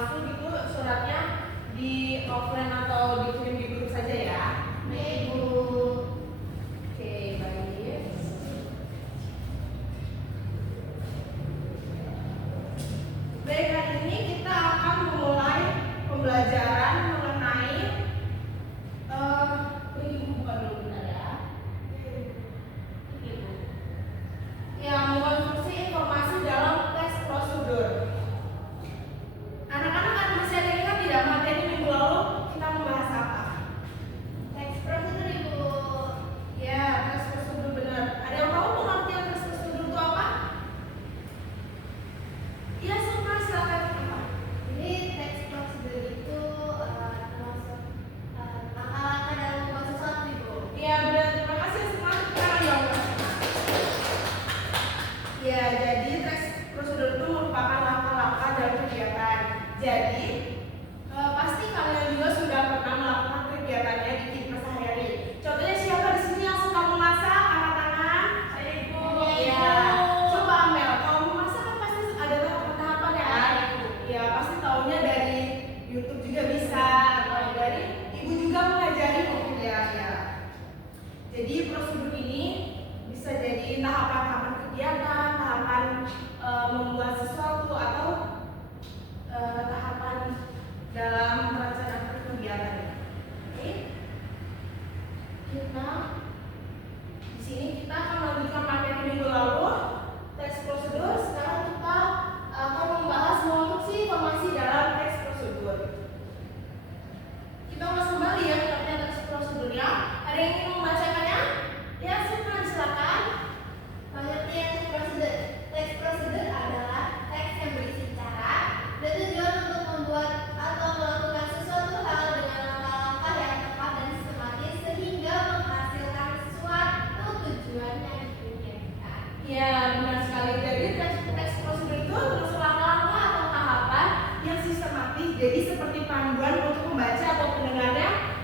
masuk itu suratnya di offline atau dikirim di grup saja ya. Ibu. Oke, baik. Baik, hari ini kita akan memulai pembelajaran mengenai Ibu bukan dulu bentar ya. Ibu. Ya, mengonstruksi informasi dalam teks prosedur. Anak-anak kan masih ada ingat tidak materi minggu lalu kita membahas apa? Teks prosedur, Ibu. Ya, teks prosedur benar. Ada yang tahu pengertian teks prosedur itu apa? Iya, Sukma, silakan. Apa? Jadi teks prosedur itu termasuk langkah-langkah dalam membuat sesuatu, Ibu. Iya, benar. Terima kasih Sukma. Sekarang jawab. Ya, jadi teks prosedur itu merupakan langkah-langkah dalam kegiatan. Jadi, pasti kalian juga sudah pernah melakukan kegiatannya di kehidupan sehari-hari. Contohnya siapa di sini yang suka memasak? Angkat tangan. Saya, Ibu. Iya. Coba Amel, kalau memasak kan pasti ada tahapan-tahapan ya kan? Ya, pasti taunya dari YouTube juga bisa, atau dari ibu juga mengajari mungkin ya. Jadi prosedur ini bisa jadi tahapan-tahapan kegiatan, tahapan membuat sesuatu atau tahapan dalam perencanaan kegiatan. Oke. Kita di sini kita akan melanjutkan materi minggu lalu teks prosedur. Sekarang kita akan membahas mengonstruksi informasi dalam teks prosedur. Kita ulas kembali ya pengertian teks prosedurnya. Ada yang ingin membacakannya? Ya, silakan. Pengertian teks prosedur. Teks prosedur adalah teks yang berisi cara dan tujuan untuk membuat atau melakukan sesuatu hal dengan langkah-langkah yang tepat dan sistematis sehingga menghasilkan suatu tujuan yang diinginkan. Ya, benar sekali. Jadi teks prosedur itu termasuk langkah-langkah atau tahapan yang sistematis. Jadi seperti panduan untuk membaca atau pendengarnya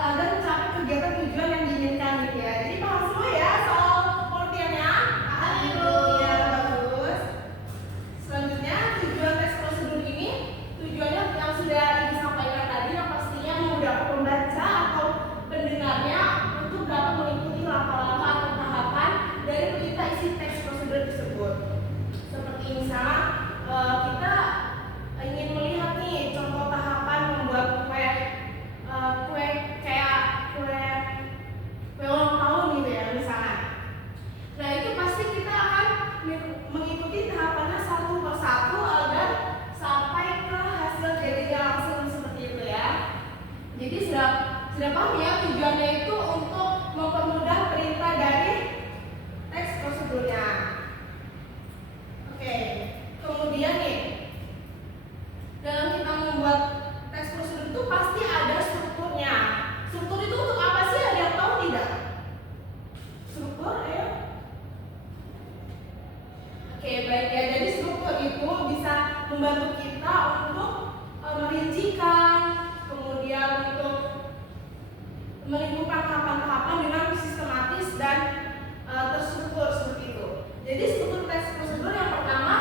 agar mencapai kegiatan tujuan yang diinginkan gitu ya. Jadi paham semua ya soal pengertiannya? Paham, Ibu. Iya, bagus. Selanjutnya tujuan teks prosedur ini tujuannya yang sudah Ibu sampaikan tadi yang pastinya memudahkan pembaca atau pendengarnya untuk dapat mengikuti langkah-langkah atau tahapan dari perintah isi teks prosedur tersebut. Seperti misalnya kita ingin melihat nih contoh tahapan membuat kue kayak kue ulang tahun gitu ya misalnya. Nah itu pasti kita akan mengikuti tahapannya satu persatu agar sampai ke hasil jadinya langsung seperti itu ya. Jadi sudah paham ya tujuannya itu untuk mempermudah perintah dari teks prosedurnya. Oke, kemudian nih dalam kita membuat teks prosedur itu pasti ada strukturnya. Struktur itu untuk apa sih? Ada yang tahu tidak? Struktur, ayo. Oke, baik ya. Jadi struktur itu bisa membantu kita untuk merincikan, kemudian untuk menimbulkan tahapan-tahapan dengan sistematis dan terstruktur seperti itu. Jadi struktur teks prosedur yang pertama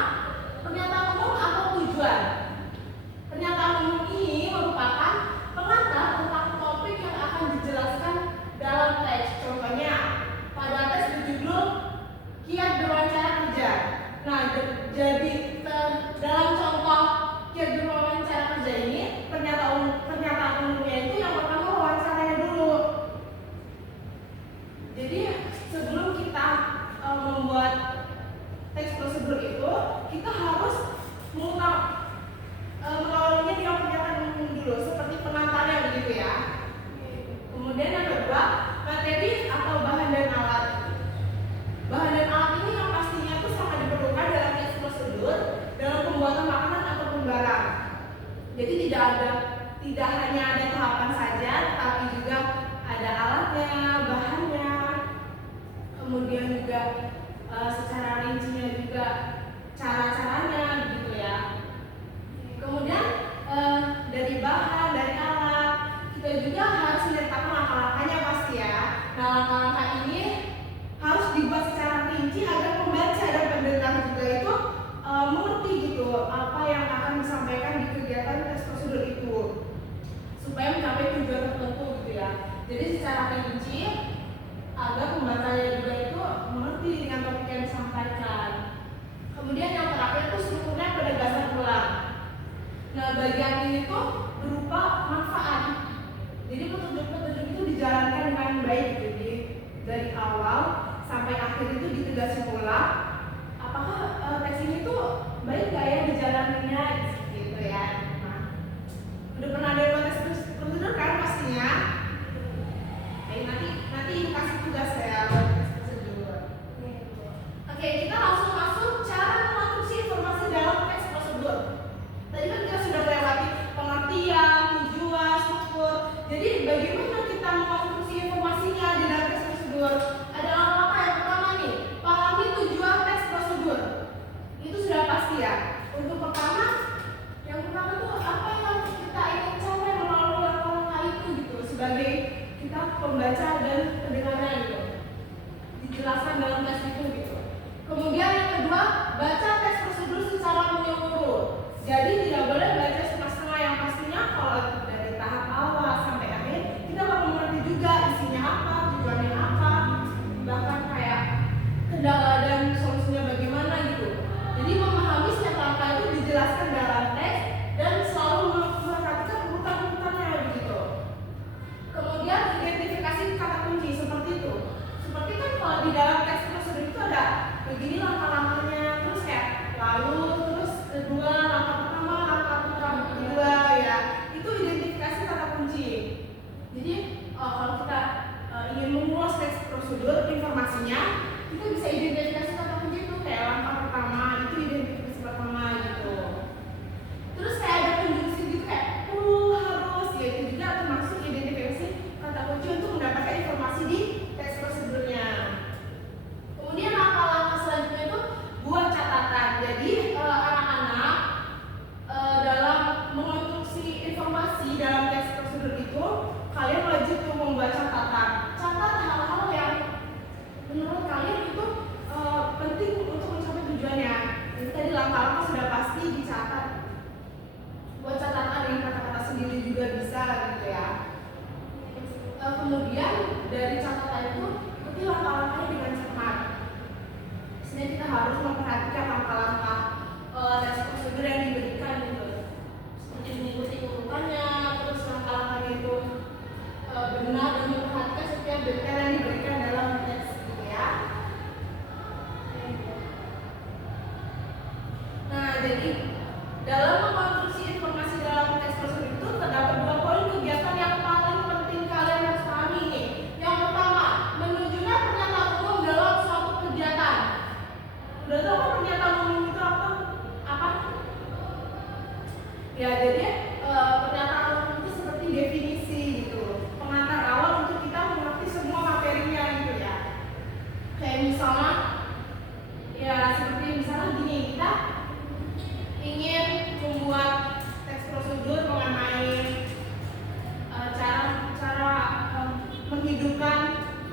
pernyataan umum atau tujuan. Pernyataan umum ini merupakan pengantar tentang topik yang akan dijelaskan dalam teks. Contohnya pada teks berjudul kiat berwawancara kerja. Nah, jadi dalam contoh kiat berwawancara kerja ini pernyataan umumnya itu yang pertama wawancaranya dulu. Jadi sebelum kita membuat teks prosedur itu kita harus mengawalinya dengan pernyataan umum dulu seperti pengantarnya begitu ya. Kemudian yang kedua materi atau bahan dan alat. Bahan dan alat ini yang pastinya itu sangat diperlukan dalam teks prosedur dalam pembuatan makanan ataupun barang. Jadi tidak hanya ada tahapan saja, tetapi juga ada alatnya, bahannya, kemudian juga secara rincinya juga cara-caranya begitu ya. Kemudian dari bahan, dari alat, kita juga harus menetapkan langkah-langkahnya pasti ya. Nah, langkah-langkah ini harus dibuat secara rinci agar pembaca dan pendengar juga itu mengerti gitu apa yang akan disampaikan di kegiatan kegiatan tes prosedur itu supaya mencapai tujuan tertentu gitu ya. Jadi secara rinci agar pembacanya juga itu mengerti dengan topik yang disampaikan. Kemudian yang terakhir itu strukturnya penegasan ulang. Nah, bagian ini tuh berupa manfaat. Jadi petunjuk-petunjuk itu dijalankan dengan baik. Jadi dari awal sampai akhir itu ditegasin ulang. Apakah tes ini tuh baik nggak ya dijalaninnya gitu ya. Nah, udah pernah ada yang tes prosedur kan pastinya. Nanti kasih tugas saya buat tes prosedur. Oke, kita langsung masuk cara mengonstruksi informasi dalam tes prosedur. Tadi kan kita sudah melewati pengertian, tujuan, struktur. Jadi bagaimana kita mengonstruksi informasinya di dalam tes prosedur? Ada langkah yang pertama nih, pahami tujuan tes prosedur. Itu sudah pasti ya. Untuk yang pertama tuh apa yang kita ingin capai melalui langkah-langkah itu gitu sebagai kita pembaca dan pendengarnya gitu. Dijelaskan dalam tes itu gitu. Kemudian yang kedua, baca tes prosedur secara menyeluruh. Jadi tidak boleh baca setengah-setengah, yang pastinya kalau dari tahap awal sampai akhir kita bakal mengerti juga isinya apa, tujuannya apa, bahkan kayak kendala dan solusinya bagaimana gitu. Jadi memahami setiap langkah itu dijelaskan dalam teks dan selalu memperhatikan urutan-urutannya begitu. Kemudian identifikasi kata kunci seperti itu. Seperti kan kalau di dalam teks prosedur itu ada begini langkah-langkahnya, terus kayak lalu terus kedua langkah pertama, langkah kedua ya. Itu identifikasi kata kunci. Jadi kalau kita ingin mengulas teks prosedur informasinya, kita bisa identifikasi kata kunci itu kayak langkah pertama itu identifikasi pertama gitu. Terus kayak ada konjungsi gitu kayak harus ya, itu juga termasuk identifikasi kata kunci untuk mendapatkan informasi di tes prosedurnya. Kemudian langkah-langkah selanjutnya itu buat catatan. Jadi anak-anak dalam mengonstruksi informasi dalam tes prosedur itu kalian wajib tuh membuat catatan. Catat hal-hal yang menurut kalian itu penting untuk mencapai tujuannya. Jadi tadi langkah-langkah sudah pasti dicatat. Buat catatan dengan kata-kata sendiri juga bisa gitu ya. Kemudian dari catatan itu ikuti langkah-langkahnya dengan cermat. Sini kita harus memperhatikan langkah-langkah tes prosedur yang diberikan gitu. Seperti mengikuti urutannya, terus langkah-langkahnya itu benar dan memperhatikan setiap detail yang diberikan dalam teks gitu ya. Nah, jadi dalam mengonstruksi informasi dalam teks prosedur itu terdapat 2 poin kegiatan yang paling penting kalian harus pahami nih. Yang pertama, menunjukkan pernyataan umum dalam suatu kegiatan. Udah tahu kan pernyataan umum itu apa? Ya, jadi pernyataan umum itu seperti definisi gitu, pengantar awal untuk kita mengerti semua materinya gitu ya. Kayak misalnya, ya seperti misalnya gini, kita ingin membuat teks prosedur mengenai cara menghidupkan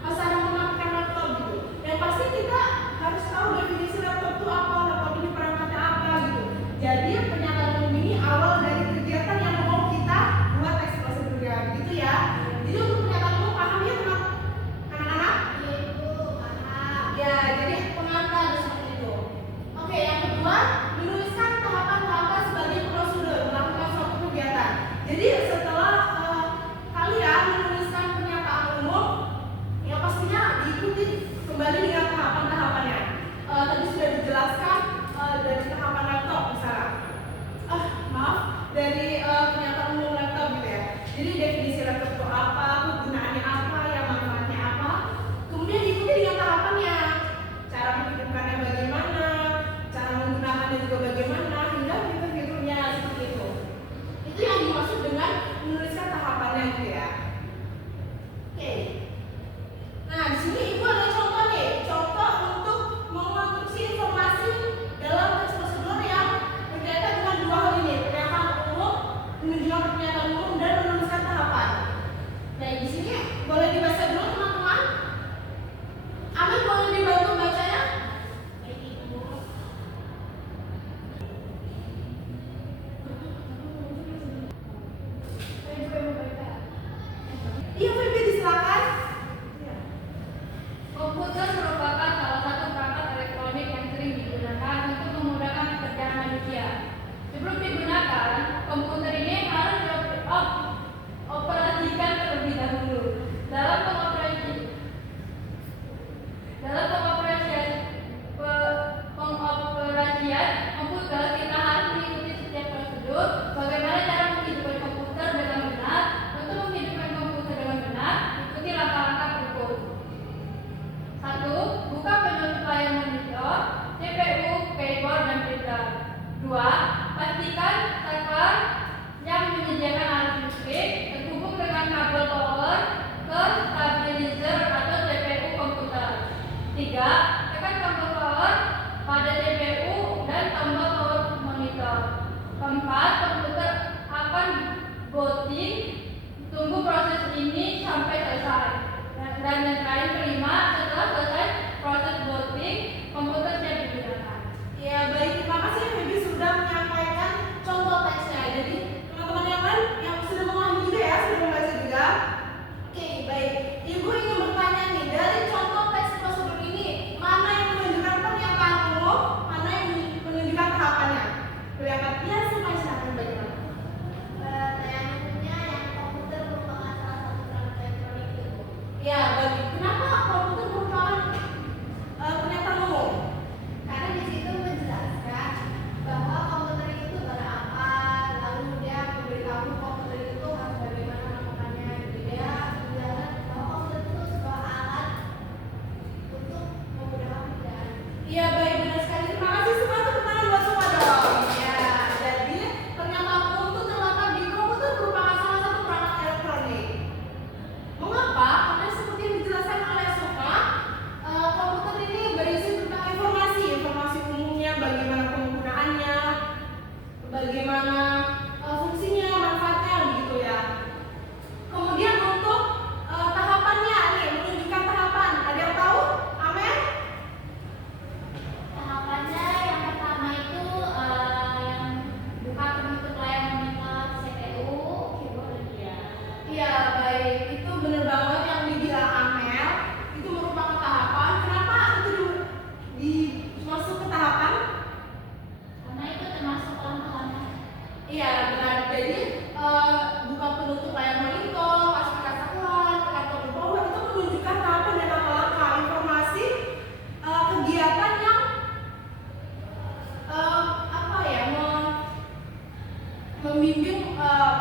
cara memakai laptop gitu. Yang pasti kita harus tahu definisi laptop itu apa, laptop ini perangkatnya apa gitu. Jadi pernyataan umum ini awal dari kegiatan yang mau kita buat teks prosedurnya gitu ya. Jadi untuk pernyataan umum paham ya anak-anak? Iya Bu, paham. Ya, jadi pengantar seperti itu. Oke, yang kedua, menuliskan tahapan-tahapan sebagai prosedur melakukan suatu kegiatan. Jadi setelah kalian menuliskan pernyataan umum, ya pastinya diikuti kembali dengan tahapan-tahapannya. Tadi sudah dijelaskan dari tahapan laptop misalnya. Dari pernyataan umum laptop gitu ya. Jadi definisi laptop itu apa, kegunaannya apa, yang manfaatnya apa. Kemudian diikuti dengan tahapannya. Cara menghidupkannya bagaimana, cara menggunakannya juga bagaimana, hingga fitur-fiturnya seperti itu. Itu yang dimaksud dengan menuliskan tahapannya gitu ya. Oke. Nah, di sini Ibu ada contoh nih, contoh untuk mengonstruksi informasi dalam teks prosedur yang berkaitan dengan 2 hal ini, pernyataan umum, menunjukkan pernyataan umum dan menuliskan tahapan. Nah, di sini boleh dibaca dulu teman-teman. Amin, boleh dibantu bacanya?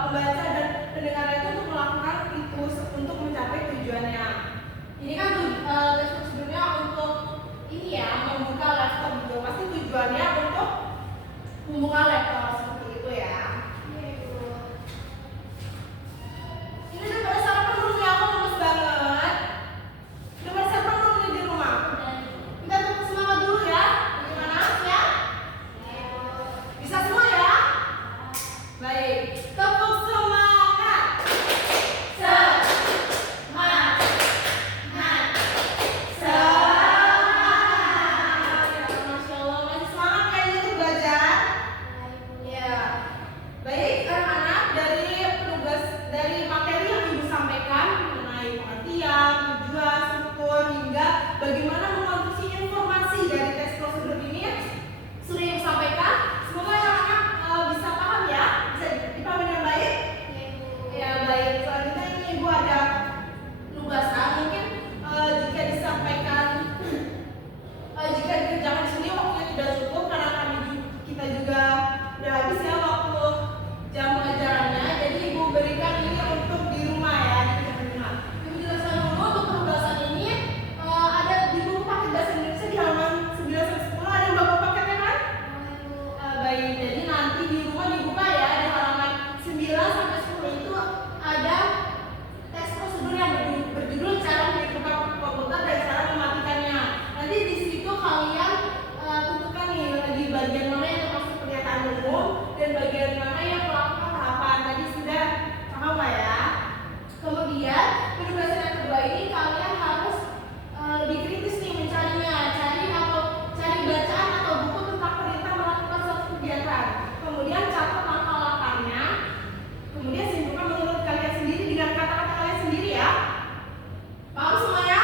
pembaca dan pendengar itu untuk melakukan itu untuk mencapai tujuannya. Ini kan tes prosedurnya untuk ini ya, membuka laptop gitu. Pasti tujuannya untuk membuka laptop seperti itu ya. Ini udah pada sarapan belum ya? Aku lemes banget. Udah pada sarapan belum nih di rumah? Kita tepuk semangat dulu ya. Gimana ya? Bisa semua ya? Baik. Tepuk semangat. Semangat. Semangat. Ya, Masya Allah, masih semangat kayaknya tuh belajar. Ya. Baik, anak-anak, dari materi yang Ibu sampaikan mengenai pengertian, tujuan, struktur, hingga bagaimana mengonstruksi informasi dari tes prosedur ini sudah Ibu sampaikan. Semoga anak-anak bisa paham ya, bisa dipahami dengan baik. Ya baik, selanjutnya ini Ibu ada penugasan. Mungkin jika disampaikan, jika dikerjakan sendiri waktunya tidak cukup karena kita juga udah habis ya waktu jam pelajarannya. Jadi Ibu berikan ini untuk di rumah ya, dikerjakan di rumah. Ibu jelaskan dulu untuk penugasan ini ada di buku paket bahasa Indonesia di halaman 9 sampai 10. Ada yang bawa paketnya kan? Baik, jadi nanti di rumah dibuka ya, di halaman 9 sampai 10 itu ada tes prosedur yang berjudul cara menghidupkan komputer dan cara mematikannya. Nanti di situ kalian tentukan nih di bagian mana yang termasuk pernyataan umum dan bagian mana yang melakukan tahapan. Tadi sudah paham nggak ya? Kemudian penugasan yang kedua ini kalian harus lebih kritis nih mencarinya, cari bacaan atau buku tentang perintah melakukan suatu kegiatan. Kemudian catat langkah-langkahnya. Kemudian simpulkan menurut kalian sendiri dengan kata-kata kalian sendiri ya. Paham semuanya?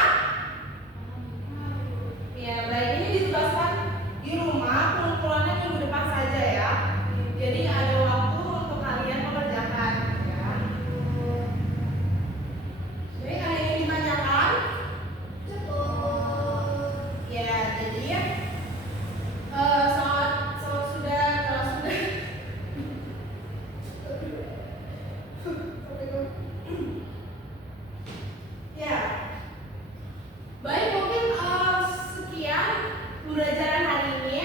Ya baik, ini ditugaskan di rumah, pengumpulannya minggu depan saja ya. Jadi ada waktu untuk kalian mengerjakan ya. Baik, ada yang ditanyakan? Ya, jadi sudah kelas sudah. Ya. Baik, mungkin sekian pembelajaran hari ini.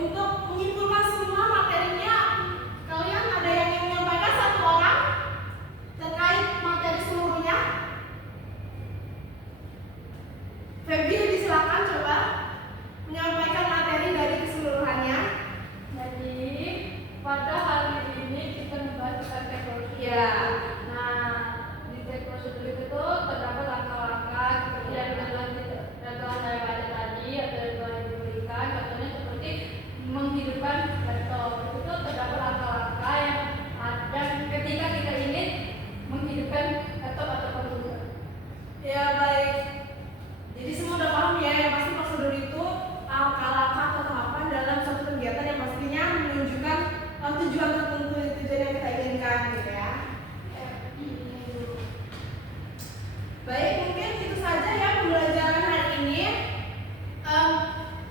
Untuk menyimpulkan semua materinya, kalian ada yang ingin menyampaikan satu orang terkait materi seluruhnya? Feby, disilakan coba menyampaikan materi dari keseluruhannya. Jadi pada hari ini kita membahas tentang teknologi. Ya. Nah, di teknologi itu terdapat langkah-langkah seperti yang telah saya baca tadi atau yang telah diberikan. Contohnya seperti menghidupkan laptop. Itu terdapat langkah-langkah yang ketika kita ingin menghidupkan laptop atau komputer. Ya baik. Jadi semua udah paham ya, yang pasti prosedur itu langkah-langkah atau tahapan dalam suatu kegiatan yang pastinya menunjukkan tujuan tertentu, tujuan yang kita inginkan gitu ya. Baik, mungkin itu saja ya pembelajaran hari ini.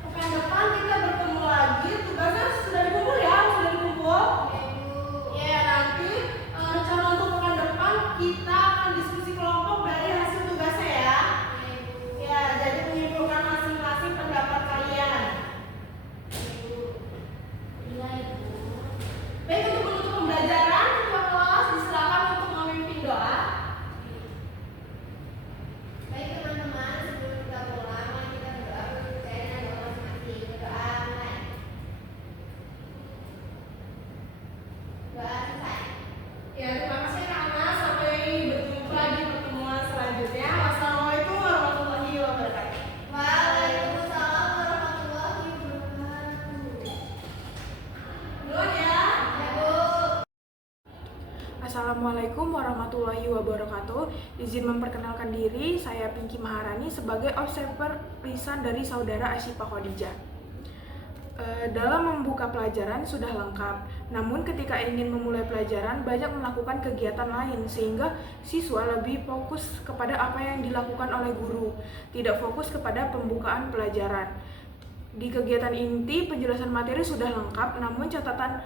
Pekan depan kita bertemu lagi. Tugasnya sudah dikumpul ya, sudah dikumpul. Ya nanti rencana untuk pekan depan kita akan diskusi kelompok dari hasil tugasnya ya. Ya, jadi menyimpulkan masing-masing pendapat kalian. Baik, untuk menutup pembelajaran, ketua kelas disilakan untuk memimpin doa. Baik teman-teman, sebelum kita pulang, mari kita berdoa untuk percaya dan doa masing-masing. Berdoa mulai. Doa selesai. Ya, terima kasih anak-anak. Sampai berjumpa di pertemuan selanjutnya. Wassalamualaikum warahmatullahi wabarakatuh. Waalaikumsalam warahmatullahi wabarakatuh. Duluan ya. Ya Bu. Assalamualaikum warahmatullahi wabarakatuh. Izin memperkenalkan diri, saya Pinky Maharani sebagai observer lisan dari saudara Asyifa Khadijah. Dalam membuka pelajaran sudah lengkap, namun ketika ingin memulai pelajaran banyak melakukan kegiatan lain sehingga siswa lebih fokus kepada apa yang dilakukan oleh guru, tidak fokus kepada pembukaan pelajaran. Di kegiatan inti penjelasan materi sudah lengkap, namun catatan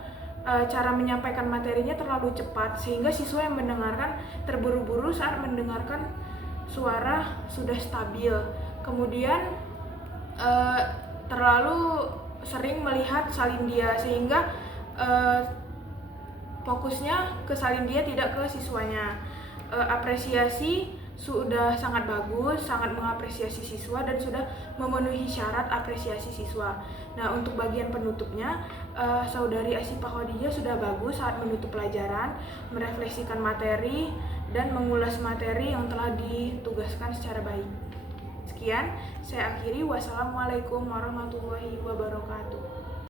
cara menyampaikan materinya terlalu cepat sehingga siswa yang mendengarkan terburu-buru saat mendengarkan suara sudah stabil. Kemudian terlalu sering melihat salindia sehingga fokusnya ke salindia tidak ke siswanya. Apresiasi sudah sangat bagus, sangat mengapresiasi siswa dan sudah memenuhi syarat apresiasi siswa. Nah, untuk bagian penutupnya, Saudari Asyifa Khadijah sudah bagus saat menutup pelajaran, merefleksikan materi dan mengulas materi yang telah ditugaskan secara baik. Sekian, saya akhiri. Wassalamualaikum warahmatullahi wabarakatuh.